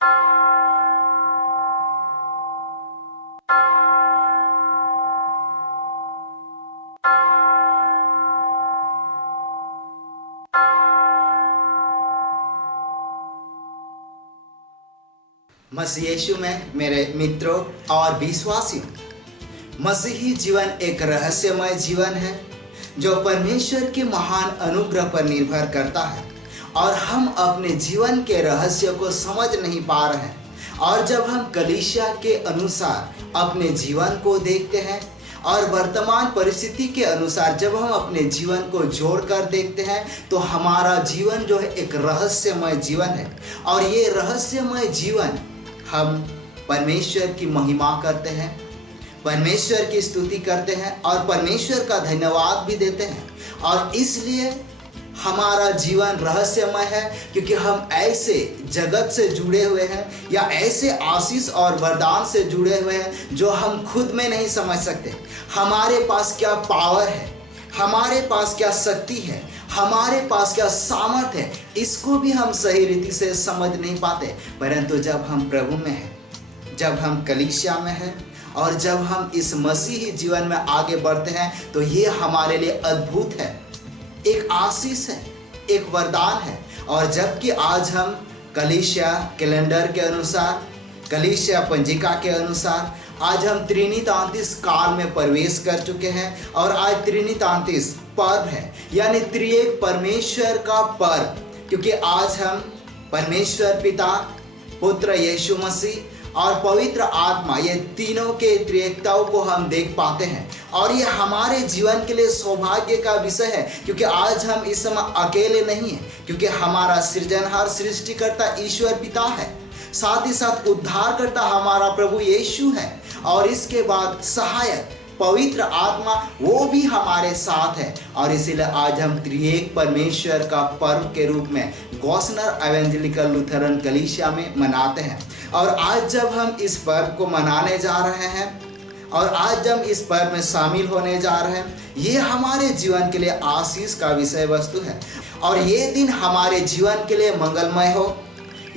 मसीह यीशु में मेरे मित्रों और विश्वासियों, मसीही जीवन एक रहस्यमय जीवन है जो परमेश्वर के महान अनुग्रह पर निर्भर करता है और हम अपने जीवन के रहस्य को समझ नहीं पा रहे हैं। और जब हम कलीसिया के अनुसार अपने जीवन को देखते हैं और वर्तमान परिस्थिति के अनुसार जब हम अपने जीवन को जोड़कर देखते हैं तो हमारा जीवन जो है एक रहस्यमय जीवन है। और ये रहस्यमय जीवन हम परमेश्वर की महिमा करते हैं, परमेश्वर की स्तुति करते हैं और परमेश्वर का धन्यवाद भी देते हैं। और इसलिए हमारा जीवन रहस्यमय है क्योंकि हम ऐसे जगत से जुड़े हुए हैं या ऐसे आशीष और वरदान से जुड़े हुए हैं जो हम खुद में नहीं समझ सकते। हमारे पास क्या पावर है, हमारे पास क्या शक्ति है, हमारे पास क्या सामर्थ्य है, इसको भी हम सही रीति से समझ नहीं पाते। परंतु जब हम प्रभु में हैं, जब हम कलीसिया में हैं और जब हम इस मसीही जीवन में आगे बढ़ते हैं तो ये हमारे लिए अद्भुत है, एक आशीष है, एक वरदान है। और जबकि आज हम कलीसिया कैलेंडर के अनुसार, कलीसिया पंजिका के अनुसार आज हम त्रिनितांतीस काल में प्रवेश कर चुके हैं और आज त्रिनितांतीस पर्व है, यानी त्रिएक परमेश्वर का पर्व। क्योंकि आज हम परमेश्वर पिता, पुत्र यीशु मसीह और पवित्र आत्मा, ये तीनों के त्रिएकताओं को हम देख पाते हैं। और ये हमारे जीवन के लिए सौभाग्य का विषय है क्योंकि आज हम इस समय अकेले नहीं हैं, क्योंकि हमारा सृजनहार सृष्टिकर्ता ईश्वर पिता है, साथ ही साथ उद्धारकर्ता हमारा प्रभु यीशु है और इसके बाद सहायक पवित्र आत्मा वो भी हमारे साथ है। और इसीलिए आज हम त्रिएक परमेश्वर का पर्व के रूप में गॉसनर एवेंजेलिकल लूथरन कलीसिया में मनाते हैं। और आज जब हम इस पर्व को मनाने जा रहे हैं और आज जब इस पर्व में शामिल होने जा रहे हैं, ये हमारे जीवन के लिए आशीष का विषय वस्तु है। और ये दिन हमारे जीवन के लिए मंगलमय हो,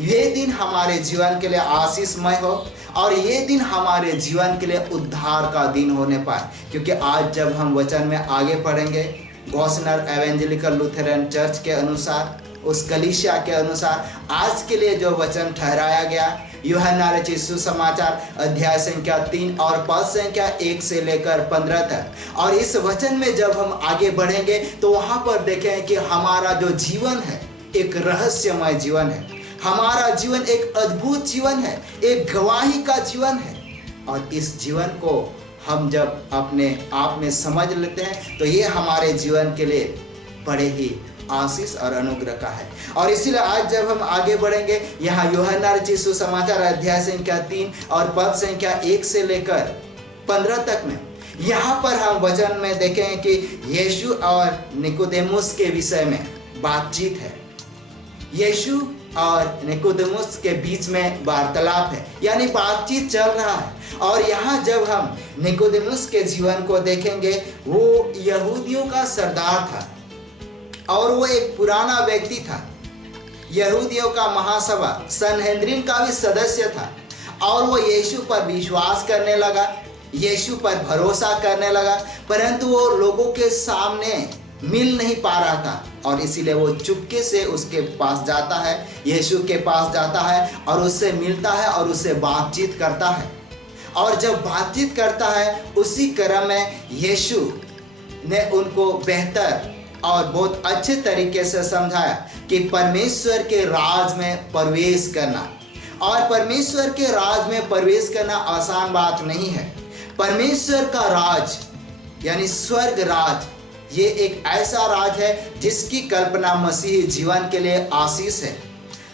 ये दिन हमारे जीवन के लिए आशीषमय हो और ये दिन हमारे जीवन के लिए उद्धार का दिन होने पाए। क्योंकि आज जब हम वचन में आगे पढ़ेंगे, गॉसनर एवेंजेलिकल लूथरन चर्च के अनुसार, उस कलीसिया के अनुसार आज के लिए जो वचन ठहराया गया, यूहन्ना रचित सुसमाचार अध्याय संख्या 3 और पद संख्या 1 से लेकर 15 तक। और इस वचन में जब हम आगे बढ़ेंगे तो वहाँ पर देखें कि हमारा जो जीवन है एक रहस्यमय जीवन है, हमारा जीवन एक अद्भुत जीवन है, एक गवाही का जीवन है। और इस जीवन को हम जब अपने आप में समझ लेते हैं तो ये हमारे जीवन के लिए बड़े ही आशीष और अनुग्रह का है। और इसीलिए आज जब हम आगे बढ़ेंगे, यहाँ यूहन्ना रचित सुसमाचार अध्याय संख्या 3 और पद संख्या 1 से लेकर 15 तक में यहाँ पर हम वचन में देखें कि यीशु और निकोदेमुस के विषय में बातचीत है। यीशु और निकोदेमुस के बीच में वार्तालाप है, यानी बातचीत चल रहा है। और यहाँ जब हम निकोदेमुस के जीवन को देखेंगे, वो यहूदियों का सरदार था और वो एक पुराना व्यक्ति था, यहूदियों का महासभा सनहेद्रिन का भी सदस्य था। और वो यीशु पर विश्वास करने लगा, यीशु पर भरोसा करने लगा, परंतु वो लोगों के सामने मिल नहीं पा रहा था। और इसीलिए वो चुपके से उसके पास जाता है, यीशु के पास जाता है और उससे मिलता है और उससे बातचीत करता है। और जब बातचीत करता है उसी क्रम में यीशु ने उनको बेहतर और बहुत अच्छे तरीके से समझाया कि परमेश्वर के राज में प्रवेश करना, और परमेश्वर के राज में प्रवेश करना आसान बात नहीं है। परमेश्वर का राज यानी स्वर्ग राज, ये एक ऐसा राज है जिसकी कल्पना मसीही जीवन के लिए आशीष है,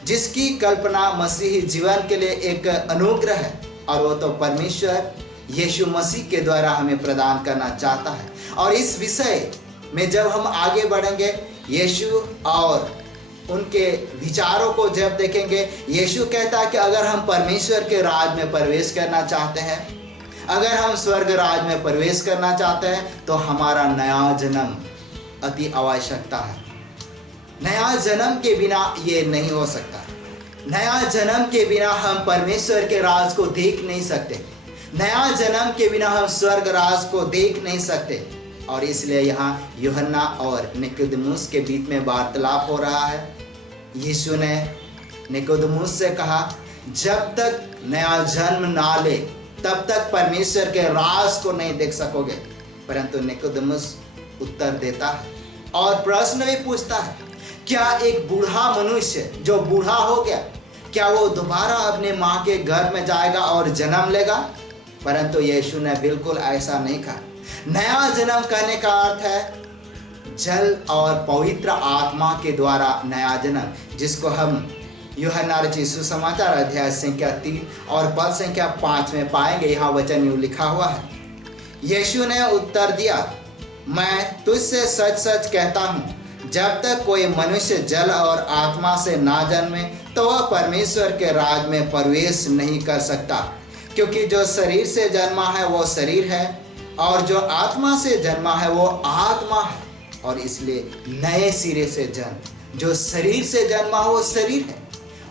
जिसकी कल्पना मसीही जीवन के लिए एक अनुग्रह है। और वो तो परमेश्वर यीशु मसीह के द्वारा हमें प्रदान करना चाहता है। और इस विषय में जब हम आगे बढ़ेंगे, यीशु और उनके विचारों को जब देखेंगे, यीशु कहता है कि अगर हम परमेश्वर के राज में प्रवेश करना चाहते हैं, अगर हम स्वर्ग राज में प्रवेश करना चाहते हैं तो हमारा नया जन्म अति आवश्यकता है। नया जन्म के बिना ये नहीं हो सकता। नया जन्म के बिना हम परमेश्वर के राज को देख नहीं सकते। नया जन्म के बिना हम स्वर्ग राज को देख नहीं सकते। और इसलिए यहाँ यूहन्ना और निकोदेमुस के बीच में वार्तालाप हो रहा है। यीशु ने निकोदेमुस से कहा, जब तक नया जन्म ना ले तब तक परमेश्वर के राज को नहीं देख सकोगे। परंतु निकोदेमुस उत्तर देता है और प्रश्न भी पूछता है, क्या एक बूढ़ा मनुष्य जो बूढ़ा हो गया, क्या वो दोबारा अपने माँ के घर में जाएगा और जन्म लेगा? परंतु यीशु ने बिल्कुल ऐसा नहीं कहा। नया जन्म कहने का अर्थ है जल और पवित्र आत्मा के द्वारा नया जन्म, जिसको हम यूहन्ना रचित सुसमाचार अध्याय संख्या 3 और पद संख्या 5 में पाएंगे। यहाँ वचन यूँ लिखा हुआ है, यीशु ने उत्तर दिया, मैं तुझसे सच सच कहता हूँ, जब तक कोई मनुष्य जल और आत्मा से ना जन्मे तो वह परमेश्वर के राज में प्रवेश नहीं कर सकता। क्योंकि जो शरीर से जन्मा है वो शरीर है, और जो आत्मा से जन्मा है वो आत्मा है। और इसलिए नए सिरे से जन्म, जो शरीर से जन्मा वो शरीर है,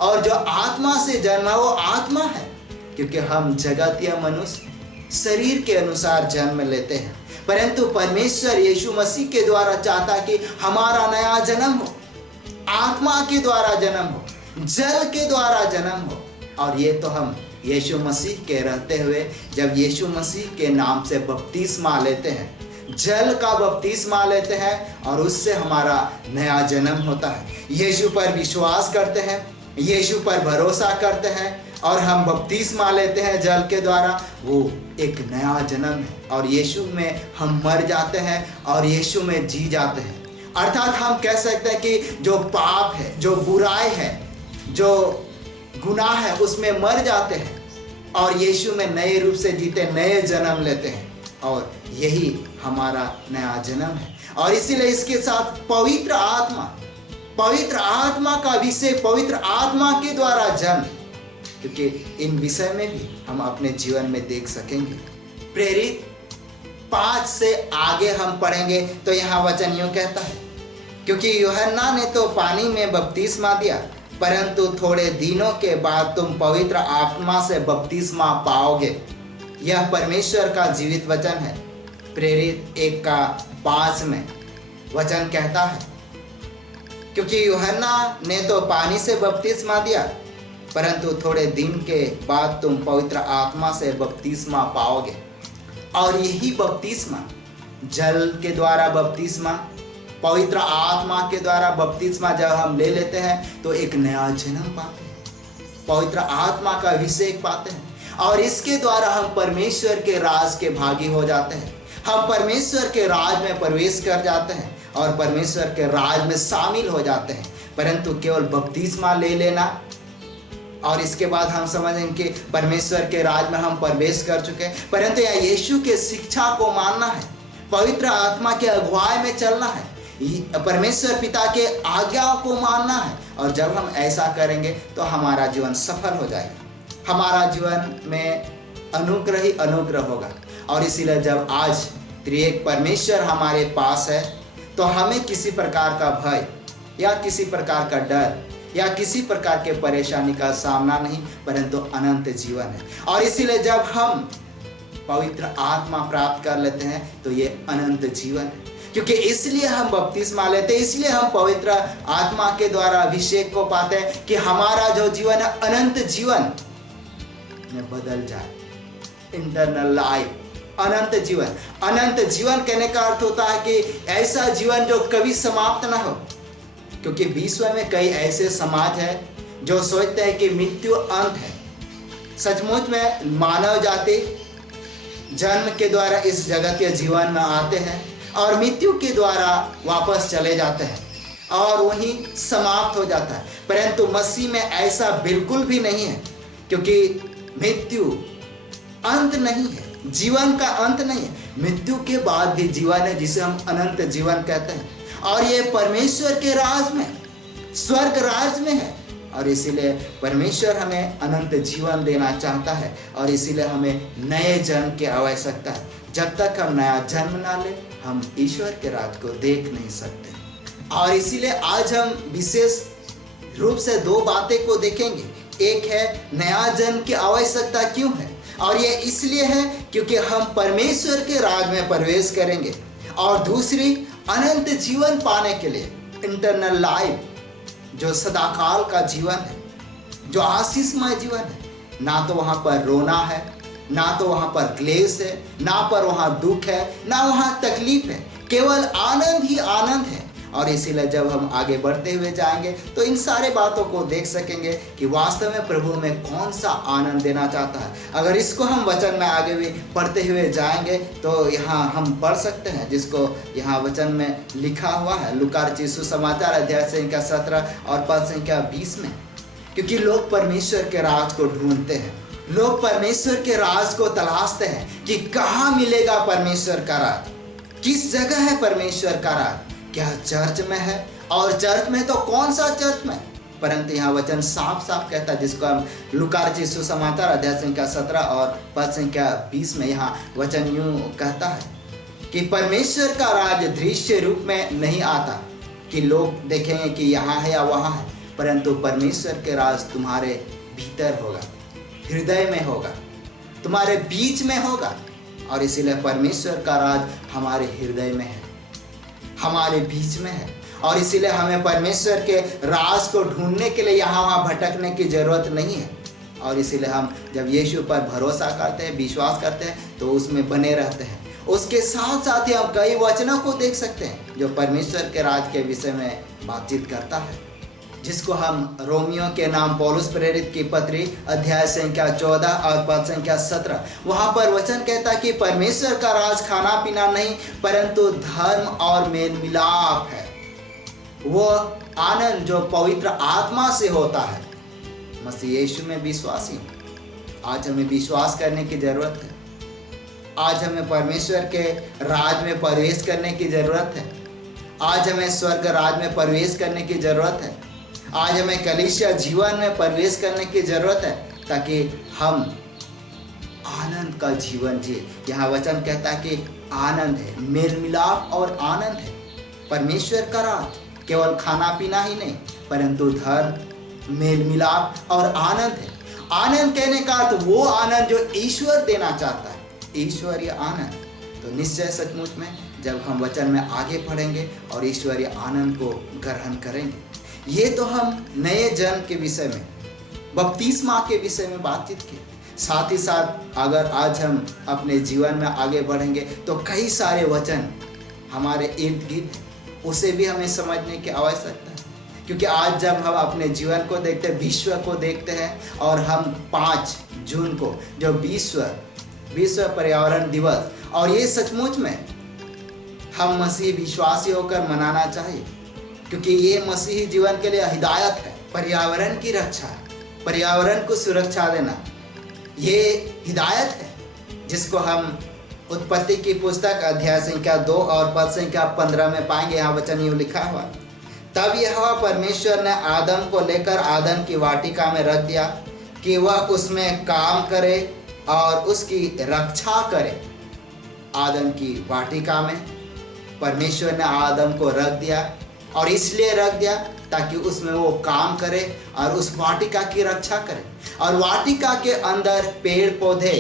और जो आत्मा से जन्मा वो आत्मा है। क्योंकि हम जगतीय मनुष्य शरीर के अनुसार जन्म लेते हैं, परंतु परमेश्वर यीशु मसीह के द्वारा चाहता कि हमारा नया जन्म हो, आत्मा के द्वारा जन्म हो, जल के द्वारा जन्म हो। और ये तो हम यीशु मसीह के रहते हुए जब यीशु मसीह के नाम से बपतिस्मा लेते हैं, जल का बपतिस्मा लेते हैं, और उससे हमारा नया जन्म होता है। यीशु पर विश्वास करते हैं, यीशु पर भरोसा करते हैं, और हम बपतिस्मा लेते हैं जल के द्वारा, वो एक नया जन्म है। और यीशु में हम मर जाते हैं और यीशु में जी जाते हैं। अर्थात हम कह सकते हैं कि जो पाप है, जो बुराई है, जो गुनाह है, उसमें मर जाते हैं और यीशु में नए रूप से जीते, नए जन्म लेते हैं। और यही हमारा नया जन्म है। और इसीलिए इसके साथ पवित्र आत्मा का विषय, पवित्र आत्मा के द्वारा जन्म, क्योंकि इन विषय में भी हम अपने जीवन में देख सकेंगे। प्रेरित 5 से आगे हम पढ़ेंगे तो यहाँ वचन यूँ कहता है, क्योंकि यूहन्ना ने तो पानी में बपतिस्मा दिया, परंतु थोड़े दिनों के बाद तुम पवित्र आत्मा से बपतिस्मा पाओगे। यह परमेश्वर का जीवित वचन है। प्रेरित 1:5 में वचन कहता है, क्योंकि यूहन्ना ने तो पानी से बपतिस्मा दिया, परंतु थोड़े दिन के बाद तुम पवित्र आत्मा से बपतिस्मा पाओगे। और यही बपतिस्मा, जल के द्वारा बपतिस्मा, पवित्र आत्मा के द्वारा बपतिस्मा जब हम ले लेते हैं तो एक नया जन्म पाते हैं, पवित्र आत्मा का अभिषेक पाते हैं, और इसके द्वारा हम परमेश्वर के राज के भागी हो जाते हैं। हम परमेश्वर के राज में प्रवेश कर जाते हैं और परमेश्वर के राज में शामिल हो जाते हैं। परंतु केवल बपतिस्मा ले लेना और इसके बाद हम समझेंगे कि परमेश्वर के राज में हम प्रवेश कर चुके हैं, परंतु यह यीशु के शिक्षा को मानना है, पवित्र आत्मा के अगुवाई में चलना है, परमेश्वर पिता के आज्ञाओं को मानना है। और जब हम ऐसा करेंगे तो हमारा जीवन सफल हो जाएगा, हमारा जीवन में अनुग्रह ही अनुग्रह होगा। और इसीलिए जब आज त्रिएक परमेश्वर हमारे पास है तो हमें किसी प्रकार का भय या किसी प्रकार का डर या किसी प्रकार के परेशानी का सामना नहीं, परंतु अनंत जीवन है। और इसीलिए जब हम पवित्र आत्मा प्राप्त कर लेते हैं तो ये अनंत जीवन है, क्योंकि इसलिए हम बपतिस्मा लेते हैं, इसलिए हम पवित्र आत्मा के द्वारा अभिषेक को पाते हैं कि हमारा जो जीवन है अनंत जीवन में बदल जाए। इंटरनल लाइफ, अनंत जीवन। अनंत जीवन कहने का अर्थ होता है कि ऐसा जीवन जो कभी समाप्त ना हो, क्योंकि विश्व में कई ऐसे समाज है जो सोचते हैं कि मृत्यु अंत है। सचमुच में मानव जाति जन्म के द्वारा इस जगतीय जीवन में आते हैं और मृत्यु के द्वारा वापस चले जाते हैं और वहीं समाप्त हो जाता है। परंतु मसीह में ऐसा बिल्कुल भी नहीं है, क्योंकि मृत्यु अंत नहीं है, जीवन का अंत नहीं है। मृत्यु के बाद भी जीवन है, जिसे हम अनंत जीवन कहते हैं। और ये परमेश्वर के राज में, स्वर्ग राज में है। और इसीलिए परमेश्वर हमें अनंत जीवन देना चाहता है, और इसीलिए हमें नए जन्म की आवश्यकता है। जब तक हम नया जन्म ना ले हम ईश्वर के राज को देख नहीं सकते। और इसीलिए आज हम विशेष रूप से दो बातें को देखेंगे। एक है नया जन्म की आवश्यकता क्यों है, और यह इसलिए है क्योंकि हम परमेश्वर के राज में प्रवेश करेंगे, और दूसरी अनंत जीवन पाने के लिए, इंटरनल लाइफ, जो सदाकाल का जीवन है, जो आशीषमय जीवन है। ना तो वहां पर रोना है, ना तो वहां पर क्लेश है, ना पर वहां दुख है, ना वहां तकलीफ है, केवल आनंद ही आनंद है। और इसीलिए जब हम आगे बढ़ते हुए जाएंगे तो इन सारे बातों को देख सकेंगे कि वास्तव में प्रभु में कौन सा आनंद देना चाहता है। अगर इसको हम वचन में आगे भी पढ़ते हुए जाएंगे तो यहाँ हम पढ़ सकते हैं, जिसको यहाँ वचन में लिखा हुआ है लूका रचित सुसमाचार अध्याय संख्या 17 और पद संख्या 20 में। क्योंकि लोग परमेश्वर के राज को ढूंढते हैं, लोग परमेश्वर के राज को तलाशते हैं कि कहाँ मिलेगा परमेश्वर का राज, किस जगह है परमेश्वर का राज, क्या चर्च में है, और चर्च में तो कौन सा चर्च में। परंतु यहाँ वचन साफ साफ कहता है, जिसको हम लूका रचित सुसमाचार अध्याय संख्या 17 और पद संख्या 20 में यहाँ वचन यूं कहता है कि परमेश्वर का राज दृश्य रूप में नहीं आता कि लोग देखेंगे कि यहाँ है या वहाँ है, परंतु परमेश्वर के राज तुम्हारे भीतर होगा, हृदय में होगा, तुम्हारे बीच में होगा। और इसीलिए परमेश्वर का राज हमारे हृदय में है, हमारे बीच में है। और इसीलिए हमें परमेश्वर के राज को ढूंढने के लिए यहाँ वहाँ भटकने की जरूरत नहीं है। और इसीलिए हम जब यीशु पर भरोसा करते हैं, विश्वास करते हैं, तो उसमें बने रहते हैं। उसके साथ साथ ही हम कई वचनों को देख सकते हैं जो परमेश्वर के राज के विषय में बातचीत करता है, जिसको हम रोमियो के नाम पौलुस प्रेरित की पत्री अध्याय संख्या 14 और पद संख्या 17, वहाँ पर वचन कहता है कि परमेश्वर का राज खाना पीना नहीं परंतु धर्म और मेल मिलाप है। वो आनंद जो पवित्र आत्मा से होता है। मसीह यीशु में विश्वासी आज हमें विश्वास करने की जरूरत है। आज हमें परमेश्वर के राज में प्रवेश करने की जरूरत है। आज हमें स्वर्ग राज में प्रवेश करने की जरूरत है। आज हमें कलीसिया जीवन में प्रवेश करने की जरूरत है, ताकि हम आनंद का जीवन जिए। यहाँ वचन कहता है कि आनंद है, मेल मिलाप और आनंद है। परमेश्वर का राज केवल खाना पीना ही नहीं परंतु धर्म, मेल मिलाप और आनंद है। आनंद कहने का अर्थ वो आनंद जो ईश्वर देना चाहता है, ईश्वरीय आनंद। तो निश्चय सचमुच में जब हम वचन में आगे पढ़ेंगे और ईश्वरीय आनंद को ग्रहण करेंगे। ये तो हम नए जन्म के विषय में, बपतिस्मा के विषय में बातचीत की। साथ ही साथ अगर आज हम अपने जीवन में आगे बढ़ेंगे तो कई सारे वचन हमारे इर्द गिर्द हैं, उसे भी हमें समझने की आवश्यकता है। क्योंकि आज जब हम अपने जीवन को देखते हैं, विश्व को देखते हैं, और हम 5 जून को जो विश्व पर्यावरण दिवस, और ये सचमुच में हम मसीह विश्वासी होकर मनाना चाहिए, क्योंकि ये मसीही जीवन के लिए हिदायत है। पर्यावरण की रक्षा, पर्यावरण को सुरक्षा देना, ये हिदायत है, जिसको हम उत्पत्ति की पुस्तक अध्याय संख्या 2 और पद संख्या 15 में पाएंगे। यहाँ वचन यूँ लिखा हुआ, तब यहोवा परमेश्वर ने आदम को लेकर आदम की वाटिका में रख दिया कि वह उसमें काम करे और उसकी रक्षा करे। आदम की वाटिका में परमेश्वर ने आदम को रख दिया, और इसलिए रख दिया ताकि उसमें वो काम करे और उस वाटिका की रक्षा करे। और वाटिका के अंदर पेड़ पौधे,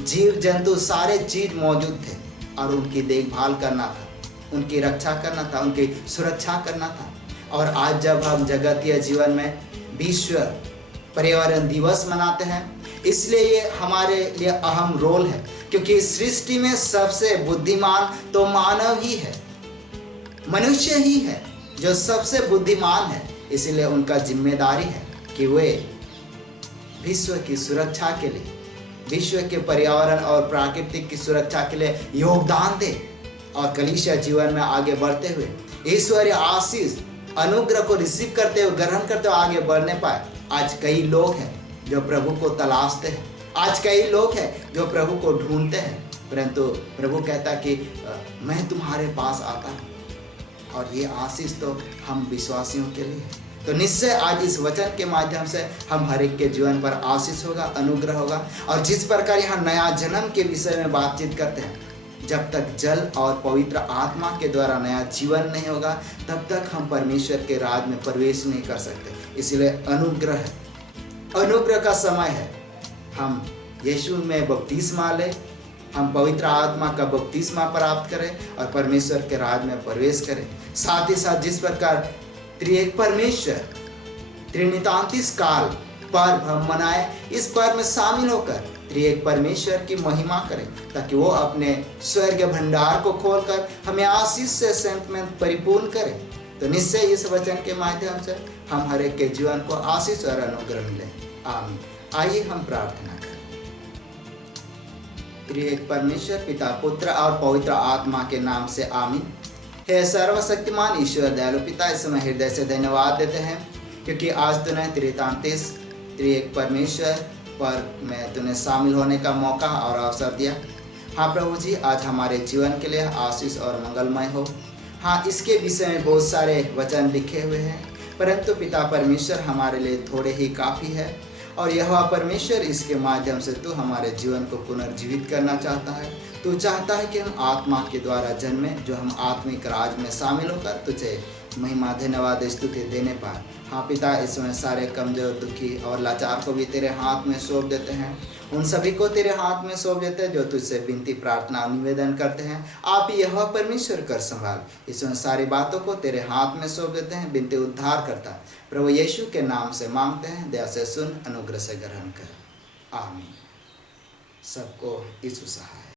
जीव जंतु, सारे चीज मौजूद थे, और उनकी देखभाल करना था, उनकी रक्षा करना था, उनकी सुरक्षा करना था। और आज जब हम जगतीय जीवन में विश्व पर्यावरण दिवस मनाते हैं, इसलिए ये हमारे लिए अहम रोल है, क्योंकि सृष्टि में सबसे बुद्धिमान तो मानव ही है, मनुष्य ही है जो सबसे बुद्धिमान है। इसलिए उनका जिम्मेदारी है कि वे विश्व की सुरक्षा के लिए, विश्व के पर्यावरण और प्राकृतिक की सुरक्षा के लिए योगदान दे, और कलीसिया जीवन में आगे बढ़ते हुए ईश्वरीय आशीष अनुग्रह को रिसीव करते हुए, ग्रहण करते हुए आगे बढ़ने पाए। आज कई लोग हैं जो प्रभु को तलाशते हैं, आज कई लोग हैं जो प्रभु को ढूंढते हैं, परंतु प्रभु कहता कि मैं तुम्हारे पास आता हूँ। और ये आशीष तो हम विश्वासियों के लिए है। तो निश्चय आज इस वचन के माध्यम से हम हर एक के जीवन पर आशीष होगा, अनुग्रह होगा। और जिस प्रकार यहाँ नया जन्म के विषय में बातचीत करते हैं, जब तक जल और पवित्र आत्मा के द्वारा नया जीवन नहीं होगा, तब तक हम परमेश्वर के राज में प्रवेश नहीं कर सकते। इसलिए अनुग्रह का समय है। हम यीशु में बपतिस्मा लें, हम पवित्र आत्मा का बपतिस्मा प्राप्त करें और परमेश्वर के राज में प्रवेश करें। साथ ही साथ जिस प्रकार त्रिएक परमेश्वर त्रिनितांतिस काल पर्व हम मनाए, इस पर्व में शामिल होकर त्रिएक परमेश्वर की महिमा करें, ताकि वो अपने स्वर्ग भंडार को खोलकर हमें आशीष से संत में परिपूर्ण करें। तो निश्चय इस वचन के माध्यम से हम हर एक के जीवन को आशीष और अनुग्रह मिले। आमीन। आइए हम प्रार्थना करें। त्रिएक परमेश्वर पिता, पुत्र और पवित्र आत्मा के नाम से आमीन। हे सर्वशक्तिमान ईश्वर दयालु पिता, इस समय हृदय से धन्यवाद देते हैं क्योंकि आज तूने त्रितांतिस त्रिएक परमेश्वर पर में तूने शामिल होने का मौका और अवसर दिया। हाँ प्रभु जी, आज हमारे जीवन के लिए आशीष और मंगलमय हो। हाँ, इसके विषय में बहुत सारे वचन लिखे हुए हैं, परंतु पिता परमेश्वर हमारे लिए थोड़े ही काफ़ी है और यह परमेश्वर इसके माध्यम से तू हमारे जीवन को पुनर्जीवित करना चाहता है। तू चाहता है कि हम आत्मा के द्वारा जन्मे, जो हम आत्मिक राज में शामिल होकर तुझे महिमा, धन्यवाद, स्तुति देने पाए। हाँ पिता, इसमें सारे कमजोर, दुखी और लाचार को भी तेरे हाथ में सौंप देते हैं। उन सभी को तेरे हाथ में सौंप देते हैं जो तुझसे विनती, प्रार्थना, निवेदन करते हैं। आप ही यह परमेश्वर कर संभाल। इसमें सारी बातों को तेरे हाथ में सौंप देते हैं। विनती उद्धार करता प्रभु यीशु के नाम से मांगते हैं। दया से सुन, अनुग्रह से ग्रहण कर। आमीन। सबको यीशु सहाय।